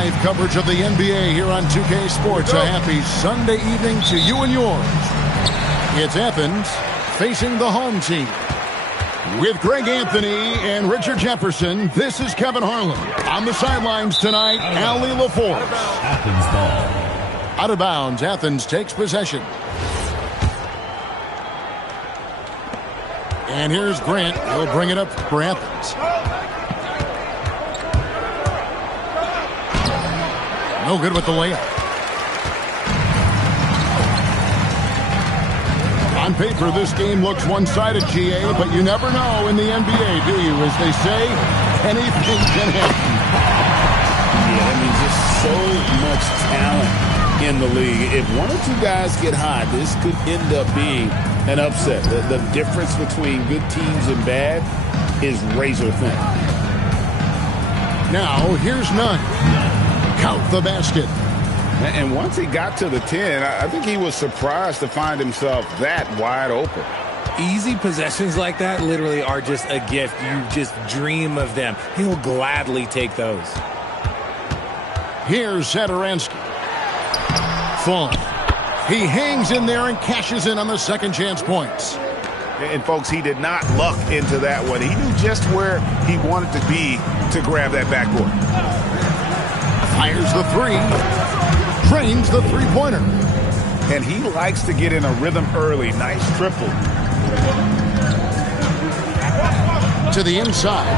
Live coverage of the NBA here on 2K Sports. A happy Sunday evening to you and yours. It's Athens facing the home team. With Greg Anthony and Richard Jefferson, this is Kevin Harlan. On the sidelines tonight, Allie LaForce. Athens ball. Out of bounds, Athens takes possession. And here's Grant. He'll bring it up for Athens. No good with the layup. On paper, this game looks one-sided, GA, but you never know in the NBA, do you? As they say, anything can happen. Yeah, I mean, just so much talent in the league. If one or two guys get hot, this could end up being an upset. The difference between good teams and bad is razor thin. Now, here's none. Count the basket. And once he got to the 10, I think he was surprised to find himself that wide open. Easy possessions like that literally are just a gift. You just dream of them. He'll gladly take those. Here's Satoransky. Fun. He hangs in there and cashes in on the second chance points. And, folks, he did not luck into that one. He knew just where he wanted to be to grab that backboard. Fires the three. Trains the three-pointer. And he likes to get in a rhythm early. Nice triple. To the inside.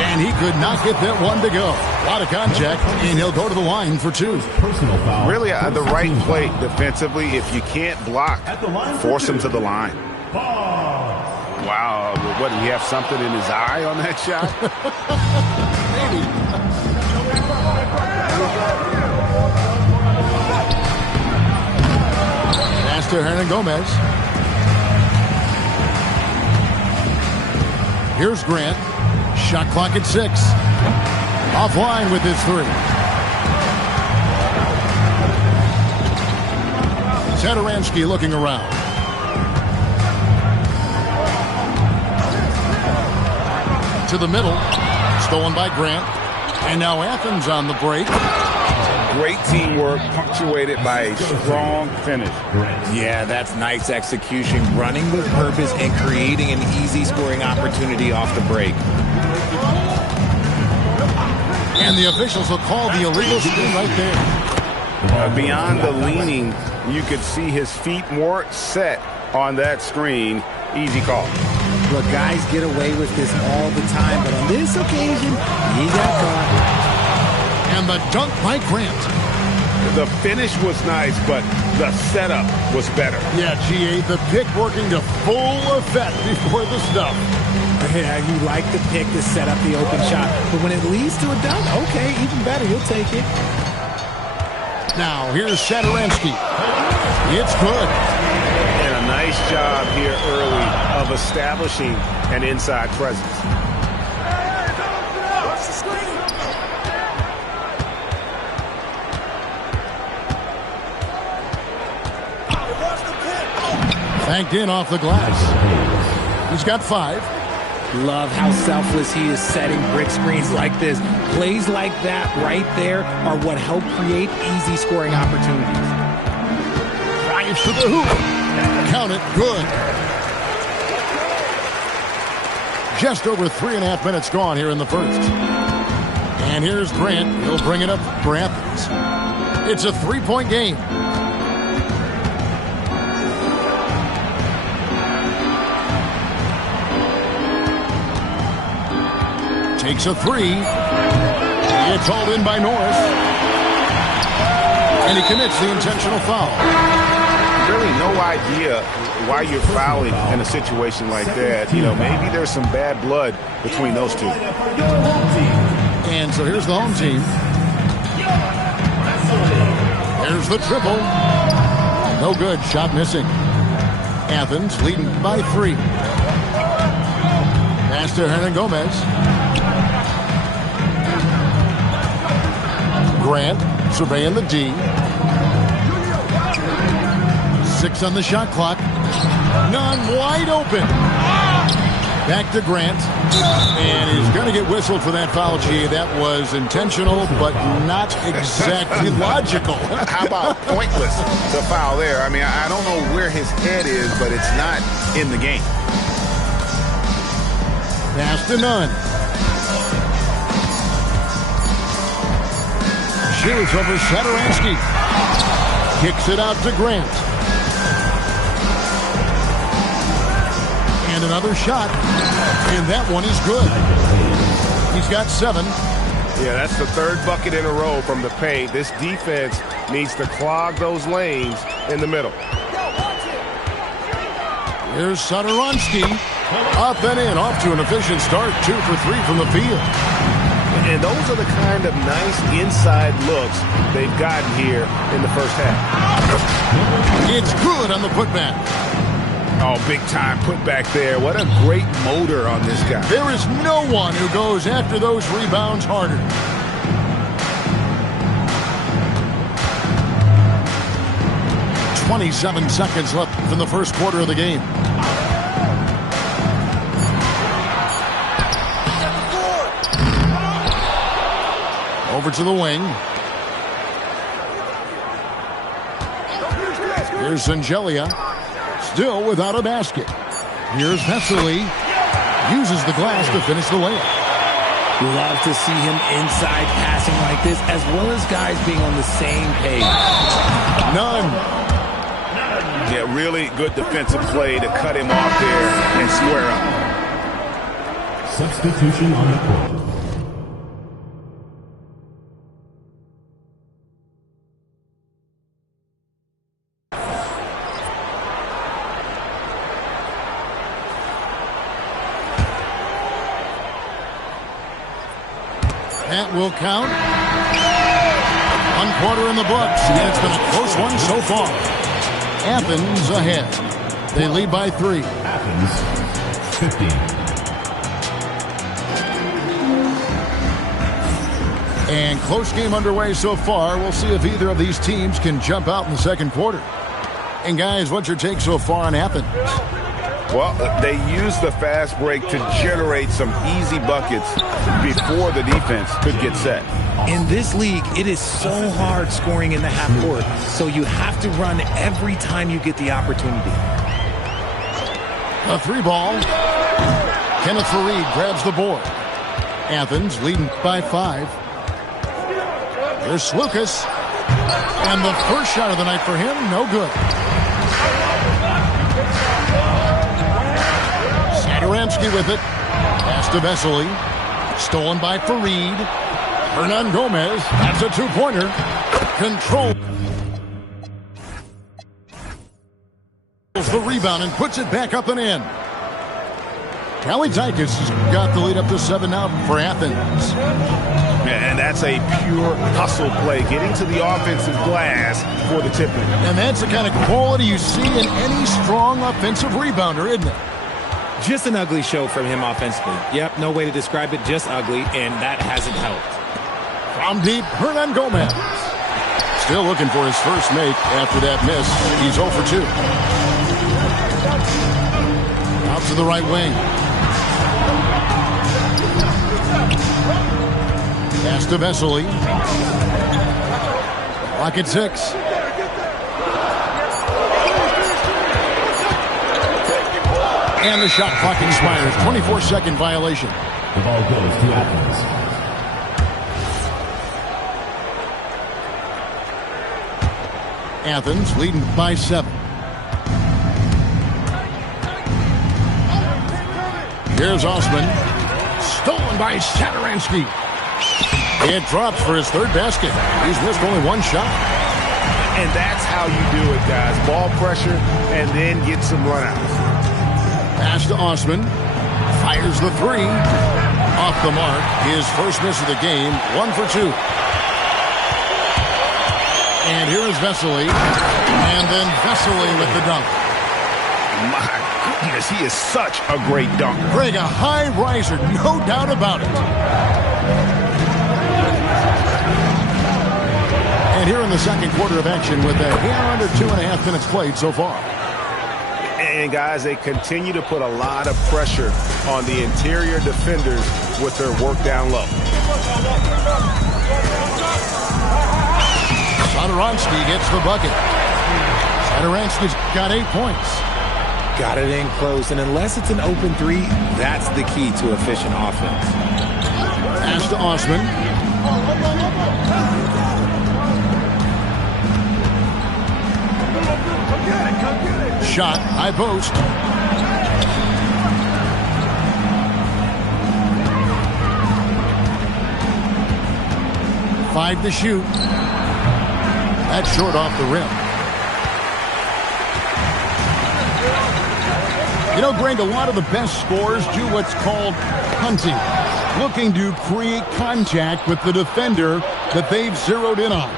And he could not get that one to go. A lot of contact, and he'll go to the line for two. Personal foul. Really the right play defensively. If you can't block, force him to the line. Wow. What, did he have something in his eye on that shot? Maybe. To Hernan Gomez. Here's Grant. Shot clock at 6. Offline with his three. Satoransky looking around. To the middle. Stolen by Grant. And now Athens on the break. Great teamwork punctuated by a strong finish. Yeah, that's nice execution, running with purpose and creating an easy scoring opportunity off the break. And the officials will call the illegal screen right there. Beyond the leaning, you could see his feet more set on that screen. Easy call. Look, guys get away with this all the time, but on this occasion, he got caught. And the dunk by Grant. The finish was nice, but the setup was better. Yeah, GA, the pick working to full effect before the stuff. Yeah, you like the pick to set up the open shot. But when it leads to a dunk, okay, even better, he'll take it. Now, here's Satoransky. It's good. And a nice job here early of establishing an inside presence. Banked in off the glass. He's got 5. Love how selfless he is setting brick screens like this. Plays like that right there are what help create easy scoring opportunities. Drives to the hoop. Count it. Good. Just over 3.5 minutes gone here in the first. And here's Grant. He'll bring it up for Athens. It's a 3-point game. Takes a 3. It's hauled in by Norris. And he commits the intentional foul. Really no idea why you're fouling in a situation like that. You know, maybe there's some bad blood between those two. And so here's the home team. There's the triple. No good. Shot missing. Athens leading by 3. Pass to Hernan Gomez. Grant surveying the D. 6 on the shot clock. None wide open. Back to Grant. And he's going to get whistled for that foul, G. That was intentional, but not exactly logical. How about pointless, the foul there? I mean, I don't know where his head is, but it's not in the game. Pass to Nunn. Shoots over Satoransky. Kicks it out to Grant. And another shot. And that one is good. He's got 7. Yeah, that's the 3rd bucket in a row from the paint. This defense needs to clog those lanes in the middle. Here's Satoransky. Up and in. Off to an efficient start. 2 for 3 from the field. And those are the kind of nice inside looks they've gotten here in the first half. It's good on the putback. Oh, big time putback there. What a great motor on this guy. There is no one who goes after those rebounds harder. "27 seconds left from the first quarter of the game. Over to the wing. Here's Zangelia. Still without a basket. Here's Vesely. Uses the glass to finish the layup. Love to see him inside passing like this, as well as guys being on the same page. None. Yeah, really good defensive play to cut him off there and square up. Substitution on the court. That will count. 1 quarter in the books, and it's been a close one so far. Athens ahead. They lead by 3. Athens, 15. And close game underway so far. We'll see if either of these teams can jump out in the second quarter. And guys, what's your take so far on Athens? Well, they use the fast break to generate some easy buckets before the defense could get set. In this league, it is so hard scoring in the half court, so you have to run every time you get the opportunity. A 3 ball. Kenneth Fareed grabs the board. Athens leading by 5. There's Lucas. And the first shot of the night for him, no good. Satoransky with it. Pass to Vesely. Stolen by Fareed. Hernan Gomez. That's a 2-pointer. Control. The rebound and puts it back up and in. Panathinaikos has got the lead up to 7 now for Athens. And that's a pure hustle play, getting to the offensive glass for the tip-in. And that's the kind of quality you see in any strong offensive rebounder, isn't it? Just an ugly show from him offensively. Yep, no way to describe it, just ugly, and that hasn't helped. From deep, Hernan Gomez. Still looking for his first make after that miss. He's 0 for 2. Out to the right wing. Pass to Vesely. Clock at 6. And the shot clock expires. 24-second violation. The ball goes to Athens. Athens leading by 7. Here's Osman. Stolen by Satoransky. It drops for his 3rd basket. He's missed only 1 shot. And that's how you do it, guys. Ball pressure and then get some runouts. Pass to Osman. Fires the 3. Off the mark. His first miss of the game. 1 for 2. And here is Vesely. And then Vesely with the dunk. My goodness, he is such a great dunker. Greg, a high riser, no doubt about it. And here in the second quarter of action with a hair under 2.5 minutes played so far. And, guys, they continue to put a lot of pressure on the interior defenders with their work down low. Satoransky gets the bucket. Satoransky's got 8 points. Got it in close, and unless it's an open three, that's the key to efficient offense. Pass to Osman. Shot, high post. Five to shoot. That's short off the rim. You know, Greg, a lot of the best scorers do what's called hunting, looking to create contact with the defender that they've zeroed in on.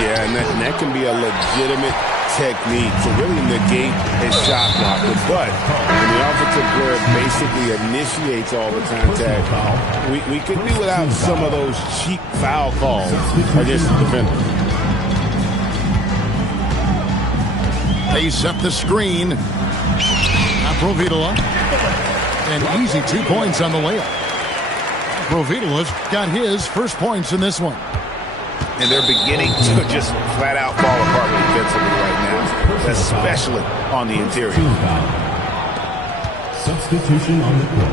Yeah, and that can be a legitimate technique to really negate a shot blocker. But when the offensive player basically initiates all the contact, we could do without some of those cheap foul calls against the defender. They set the screen. Provitola. And easy 2 points on the layup. Provitola's got his first points in this one. And they're beginning to just flat out fall apart defensively right now, especially on the interior. Substitution on the court.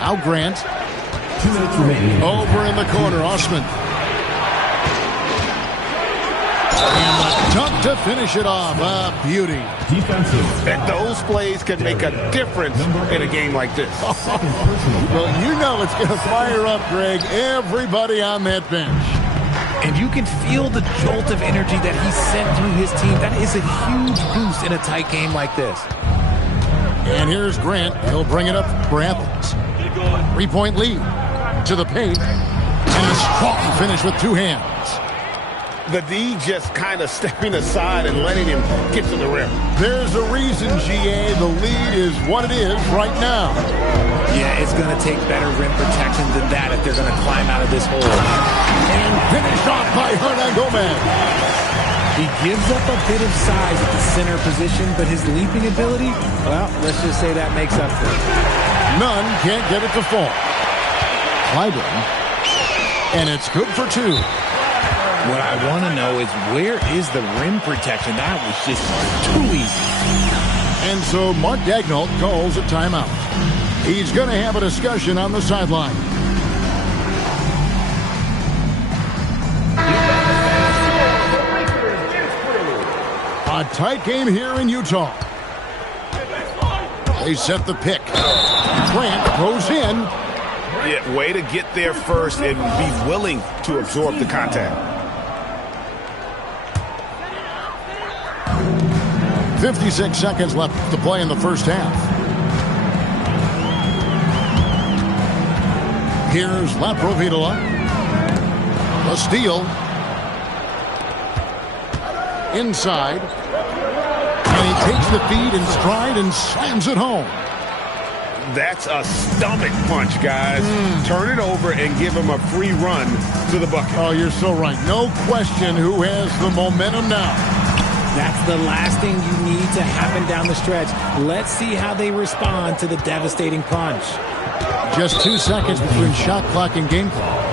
Now Grant. 2 minutes remaining. Over in the corner, Osman. And the dunk to finish it off. A beauty. Defensive. And those plays can make a difference in a game like this. Well, you know it's going to fire up, Greg, everybody on that bench. And you can feel the jolt of energy that he sent through his team. That is a huge boost in a tight game like this. And here's Grant. He'll bring it up for Athens. 3-point lead to the paint. And a strong finish with 2 hands. The D just kind of stepping aside and letting him get to the rim. There's a reason, GA, the lead is what it is right now. Yeah, it's going to take better rim protection than that if they're going to climb out of this hole. And finished off by Hernan Gomez. He gives up a bit of size at the center position, but his leaping ability, well, let's just say that makes up for it. None can't get it to fall. Clyburn. And it's good for 2. What I want to know is where is the rim protection? That was just too easy. And so Mark Daigneault calls a timeout. He's going to have a discussion on the sideline. A tight game here in Utah. They set the pick. Grant goes in. Yeah, way to get there first and be willing to absorb the contact. 56 seconds left to play in the first half. Here's Laprovitola. A steal. Inside. And he takes the feed in stride and slams it home. That's a stomach punch, guys. Turn it over and give him a free run to the bucket. Oh, you're so right. No question who has the momentum now. That's the last thing you need to happen down the stretch. Let's see how they respond to the devastating punch. Just 2 seconds between shot clock and game clock.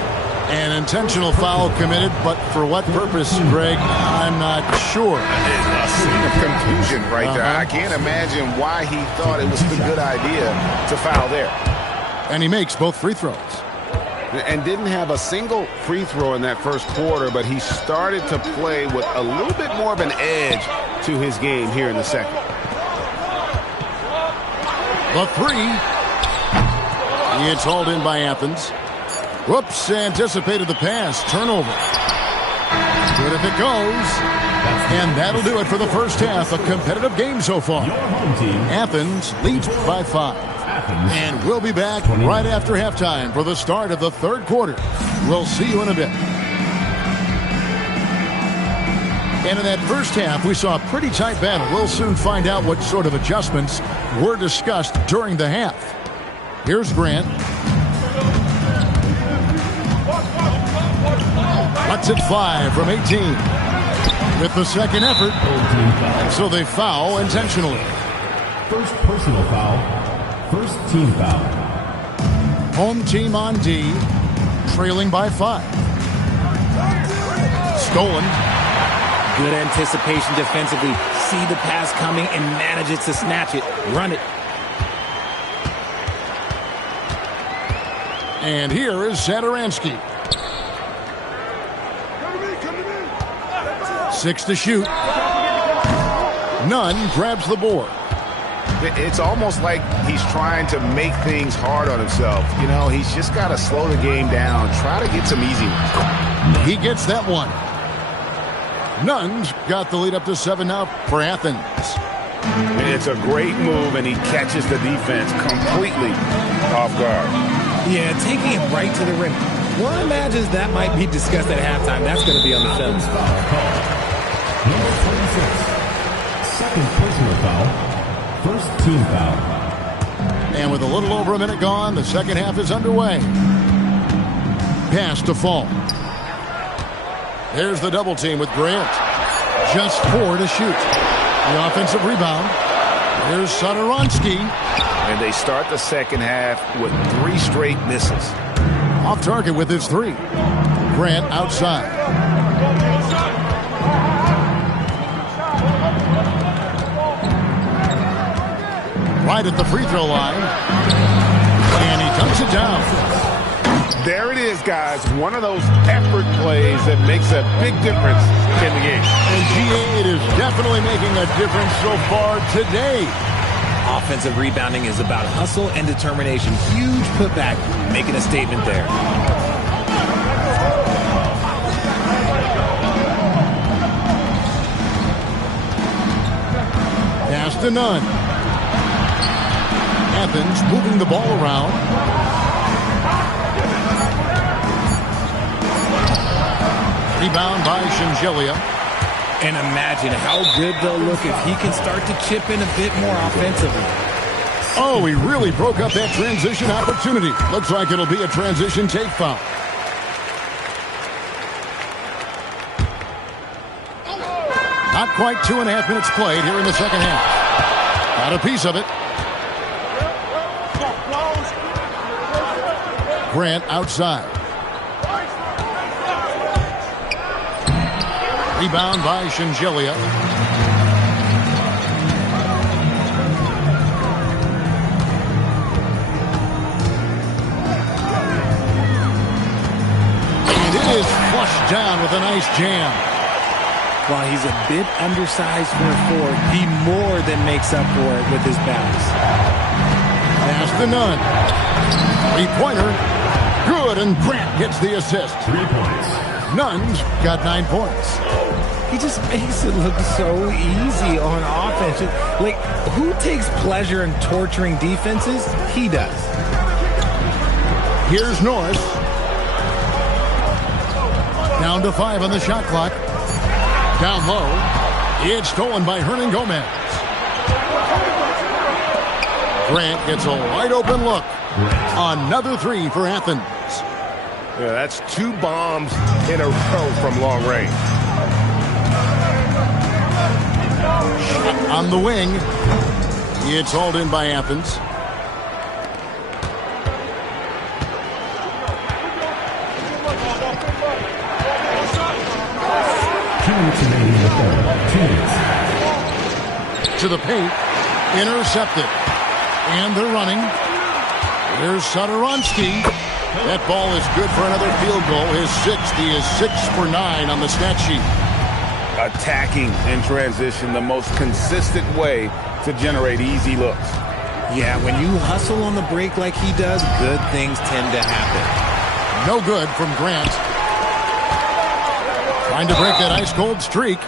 An intentional foul committed, but for what purpose, Greg, I'm not sure. A scene of confusion right there. I can't imagine why he thought it was a good idea to foul there. And he makes both free throws. And didn't have a single free throw in that first quarter, but he started to play with a little bit more of an edge to his game here in the second. The 3. It's hauled in by Athens. Whoops, anticipated the pass. Turnover. Good if it goes. And that'll do it for the first half. A competitive game so far. Athens leads by 5. And we'll be back right after halftime for the start of the third quarter. We'll see you in a bit. And in that first half, we saw a pretty tight battle. We'll soon find out what sort of adjustments were discussed during the half. Here's Grant. Cuts it 5 from 18. With the second effort. And so they foul intentionally. First personal foul. First team foul. Home team on D, trailing by 5. Stolen. Good anticipation defensively. See the pass coming and manages to snatch it. Run it. And here is Satoransky. 6 to shoot. Nunn grabs the board. It's almost like he's trying to make things hard on himself. You know, he's just got to slow the game down, try to get some easy ones. He gets that one. Nunn's got the lead up to 7 now for Athens. It's a great move, and he catches the defense completely off guard. Yeah, taking it right to the rim. One imagines that might be discussed at halftime. That's going to be on the film. Number 26. Second personal foul. First team foul. And with a little over a minute gone, the second half is underway. Pass to Fall. There's the double team with Grant. Just 4 to shoot. The offensive rebound. Here's Satoransky. And they start the second half with 3 straight misses. Off target with his 3. Grant outside. Right at the free throw line. And he dunks it down. There it is, guys. One of those effort plays that makes a big difference in the game. And GA, it is definitely making a difference so far today. Offensive rebounding is about hustle and determination. Huge putback, making a statement there. Pass to Nunn. Athens moving the ball around. Rebound by Shingelia. And imagine how good they'll look if he can start to chip in a bit more offensively. Oh, he really broke up that transition opportunity. Looks like it'll be a transition take foul. Not quite 2.5 minutes played here in the second half. Got a piece of it. Grant outside. Rebound by Shingelia. And it is flushed down with a nice jam. While he's a bit undersized for a forward, he more than makes up for it with his bounce. Pass to Nunn. 3-pointer. Good, and Grant gets the assist. 3 points. Nunn's got 9 points. He just makes it look so easy on offense. Like, who takes pleasure in torturing defenses? He does. Here's Norris. Down to 5 on the shot clock. Down low. It's stolen by Hernan Gomez. Grant gets a wide open look. Another 3 for Athens. Yeah, that's 2 bombs in a row from long range. Shot on the wing. It's hauled in by Athens. To the paint. Intercepted. And they're running. There's Satoransky. That ball is good for another field goal. His 6th. He is 6 for 9 on the stat sheet. Attacking in transition, the most consistent way to generate easy looks. Yeah, when you hustle on the break like he does, good things tend to happen. No good from Grant. Trying to break that ice-cold streak.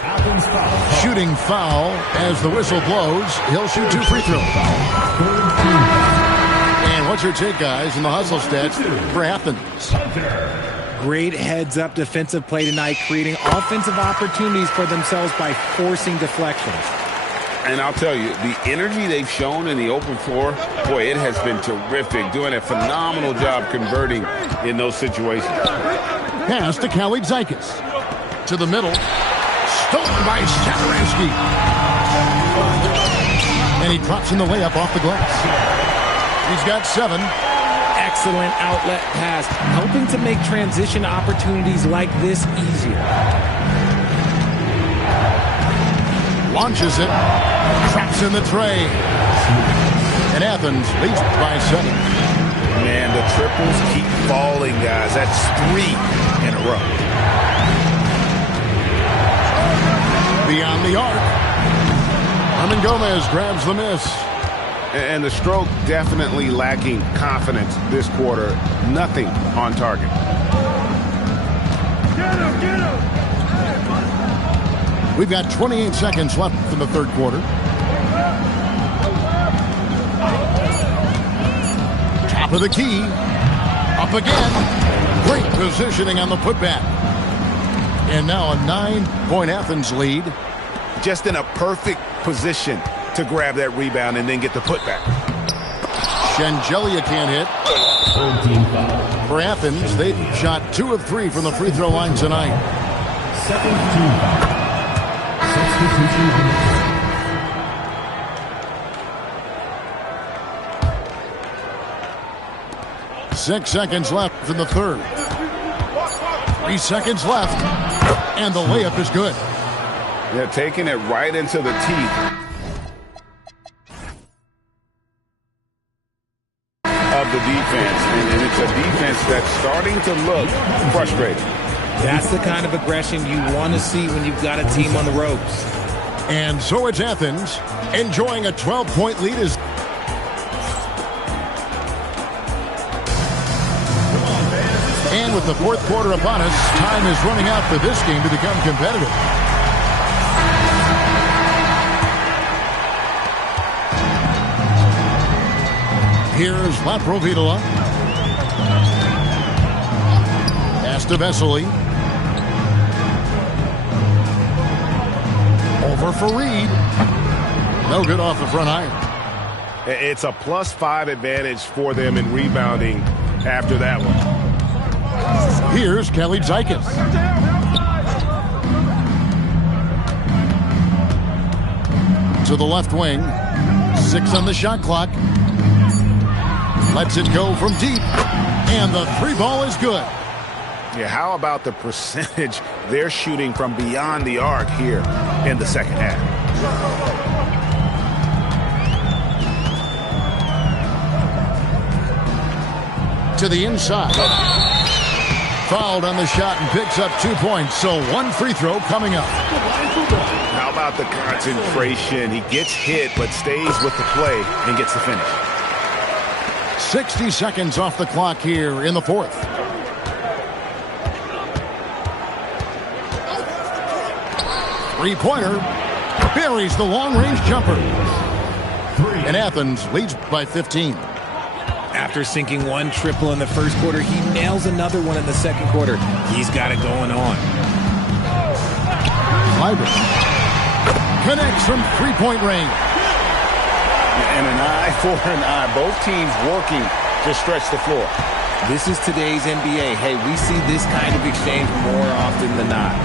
Shooting foul as the whistle blows. He'll shoot 2 free throws. And what's your take, guys, in the hustle stats for Athens? Great heads-up defensive play tonight, creating offensive opportunities for themselves by forcing deflections. And I'll tell you, the energy they've shown in the open floor, boy, it has been terrific. Doing a phenomenal job converting in those situations. Pass to Khalid Zykis. To the middle. Stolen by Satoransky. And he drops in the layup off the glass. He's got 7. Excellent outlet pass, helping to make transition opportunities like this easier. Launches it. Traps in the tray. And Athens leads by 7. Man, the triples keep falling, guys. That's 3 in a row. Beyond the arc. Herman Gomez grabs the miss. And the stroke definitely lacking confidence this quarter. Nothing on target. Get him! We've got 28 seconds left in the third quarter. Top of the key. Up again. Great positioning on the putback. And now a 9-point Athens lead. Just in a perfect position to grab that rebound and then get the putback. Shengelia can't hit. 13 foul. For Athens, they've shot 2 of 3 from the free throw line tonight. Second team foul. Substitution on the court. 6 seconds left in the third. 3 seconds left. And the layup is good. They're taking it right into the teeth of the defense. And it's a defense that's starting to look frustrated. That's the kind of aggression you want to see when you've got a team on the ropes. And so it's Athens enjoying a 12-point lead as and with the fourth quarter upon us, time is running out for this game to become competitive. Here's Laprovitola. Pass to Vesely. Over for Reed. No good off the front iron. It's a +5 advantage for them in rebounding after that one. Here's Kelly Zykis. To the left wing. 6 on the shot clock. Lets it go from deep. And the 3 ball is good. Yeah, how about the percentage they're shooting from beyond the arc here in the second half? To the inside. Fouled on the shot and picks up 2 points. So 1 free throw coming up. How about the concentration? He gets hit but stays with the play and gets the finish. 60 seconds off the clock here in the fourth. Three-pointer. Buries the long-range jumper. And Athens leads by 15. After sinking 1 triple in the first quarter, he nails another one in the second quarter. He's got it going on. Liber connects from three-point range. And an eye for an eye. Both teams working to stretch the floor. This is today's NBA. Hey, we see this kind of exchange more often than not.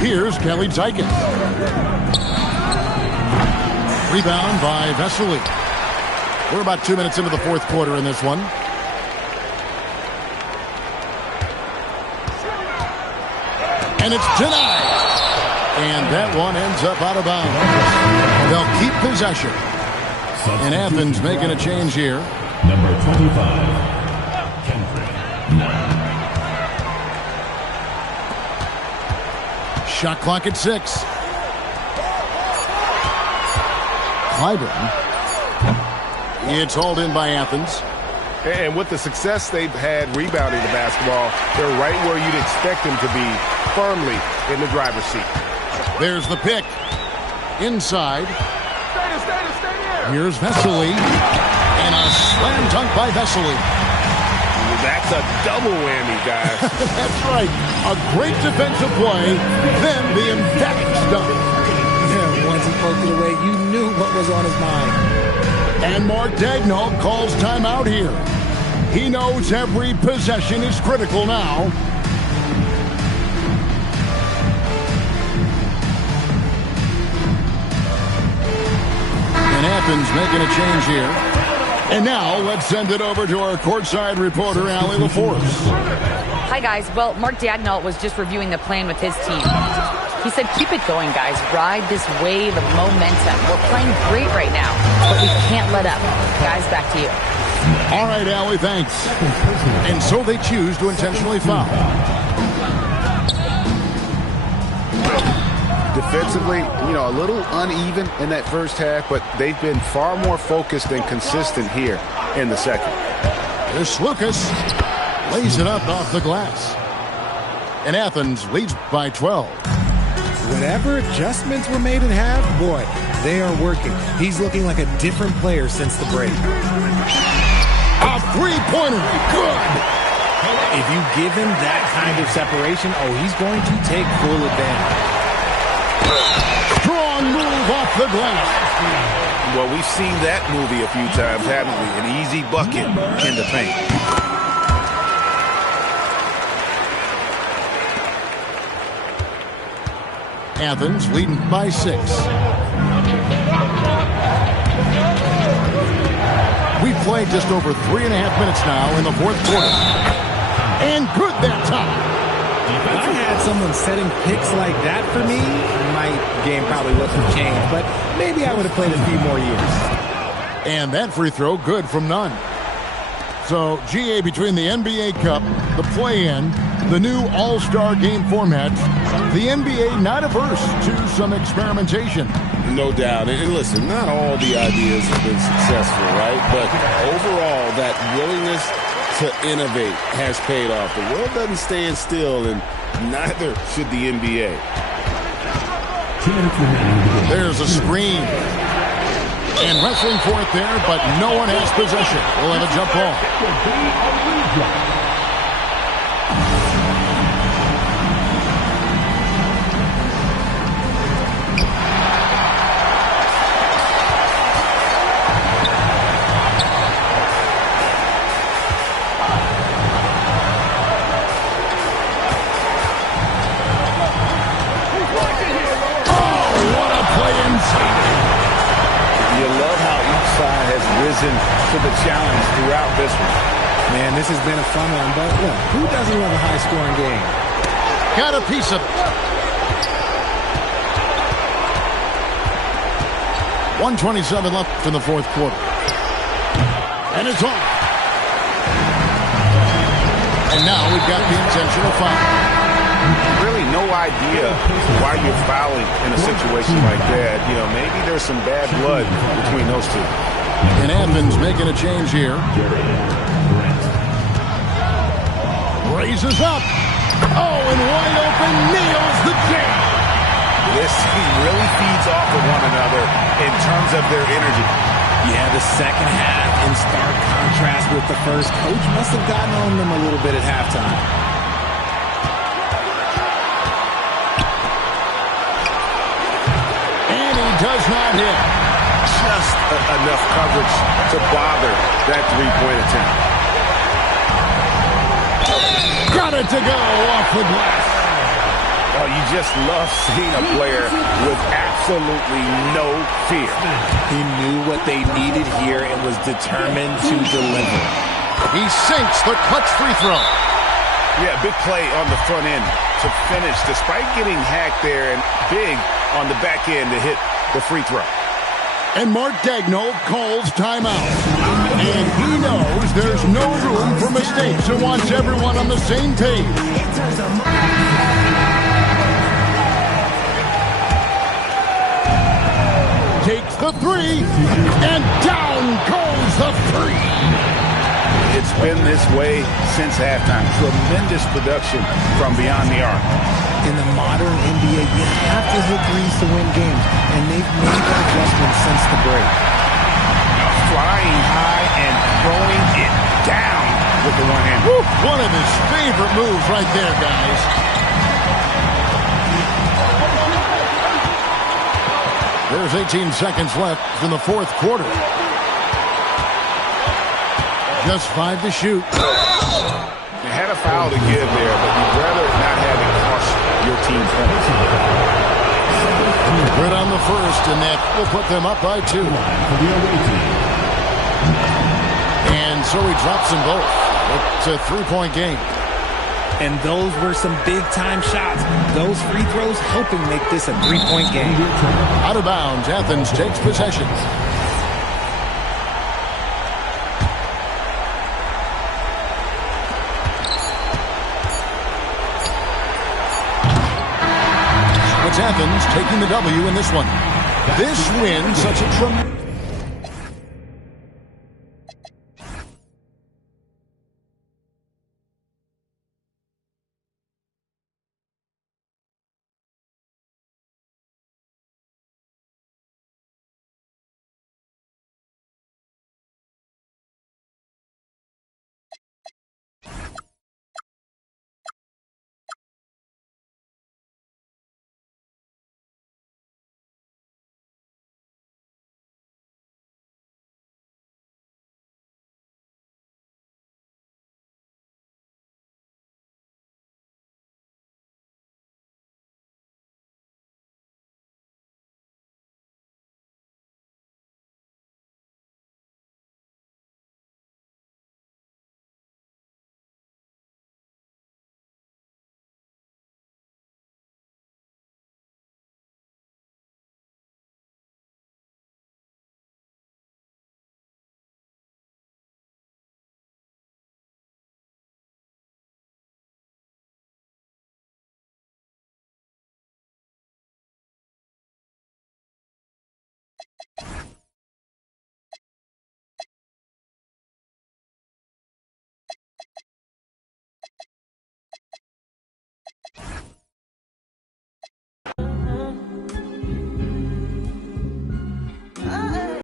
Here's Kelly Zykis. Rebound by Vesely. We're about 2 minutes into the fourth quarter in this one. And it's denied. And that one ends up out of bounds. They'll keep possession. And Athens making a change here. Number 25, Kendrick. Shot clock at 6. Clyburn. It's hauled in by Athens. And with the success they've had rebounding the basketball, they're right where you'd expect them to be, firmly in the driver's seat. There's the pick. Inside. Here's Vesely. And a slam dunk by Vesely. That's a double whammy, guys. That's right. A great defensive play, then the emphatic dunk. Yeah, once he poked it away, you knew what was on his mind. And Mark Daigneault calls timeout here. He knows every possession is critical now. Athens making a change here. And now let's send it over to our courtside reporter, Allie LaForce. Hi, guys. Well, Mark Daigneault was just reviewing the plan with his team. He said, keep it going, guys. Ride this wave of momentum. We're playing great right now, but we can't let up. Guys, back to you. All right, Allie, thanks. And so they choose to intentionally foul. Defensively, a little uneven in that first half, but they've been far more focused and consistent here in the second. Here's Lucas. Lays it up off the glass. And Athens leads by 12. Whatever adjustments were made at half, boy, they are working. He's looking like a different player since the break. A three-pointer. Good. If you give him that kind of separation, he's going to take full advantage. Strong move off the glass. Well, we've seen that movie a few times, haven't we? An easy bucket in the paint. Athens leading by 6. We've played just over 3.5 minutes now in the fourth quarter. And good that time. If I had someone setting picks like that for me, my game probably wouldn't have changed, but maybe I would have played a few more years. And that free throw good from none. So, GA, between the NBA Cup, the play-in, the new All-Star game format, the NBA not averse to some experimentation. No doubt. And listen, not all the ideas have been successful, right? But overall, that willingness to innovate has paid off. The world doesn't stand still, and neither should the NBA. There's a screen. And wrestling for it there, but no one has possession. We'll have a jump ball. To the challenge throughout this one. Man, this has been a fun one, but look, who doesn't love a high-scoring game? Got a piece of it. 1:27 left in the fourth quarter. And it's on. And now we've got the intentional foul. Really no idea why you're fouling in a situation like that. Maybe there's some bad blood between those two. And Athens making a change here. Raises up. And wide open, nails the jam. This team really feeds off of one another in terms of their energy. Yeah, the second half in stark contrast with the first. Coach must have gotten on them a little bit at halftime. And he does not hit. Just enough coverage to bother that three-point attempt. Got it to go off the glass. Oh, you just love seeing a player with absolutely no fear. He knew what they needed here and was determined to deliver. He sinks the clutch free throw. Yeah, big play on the front end to finish, despite getting hacked there, and big on the back end to hit the free throw. And Mark Daigneault calls timeout. And he knows there's no room for mistakes and wants everyone on the same page. Takes the three, and down goes the three. It's been this way since halftime. Tremendous production from beyond the arc. In the modern NBA, you have to hit threes to win games, and they've made that adjustment since the break. Flying high and throwing it down with the one hand. One of his favorite moves right there, guys. There's 18 seconds left in the fourth quarter. Just 5 to shoot. You had a foul to give there, but you'd rather not have it cost your team points. Good on the first, and that will put them up by 2. For the away team. And so he drops them both. It's a 3-point game. And those were some big-time shots. Those free throws helping make this a 3-point game. Out of bounds, Athens takes possession. It's Athens taking the W in this one. This win, such a tremendous...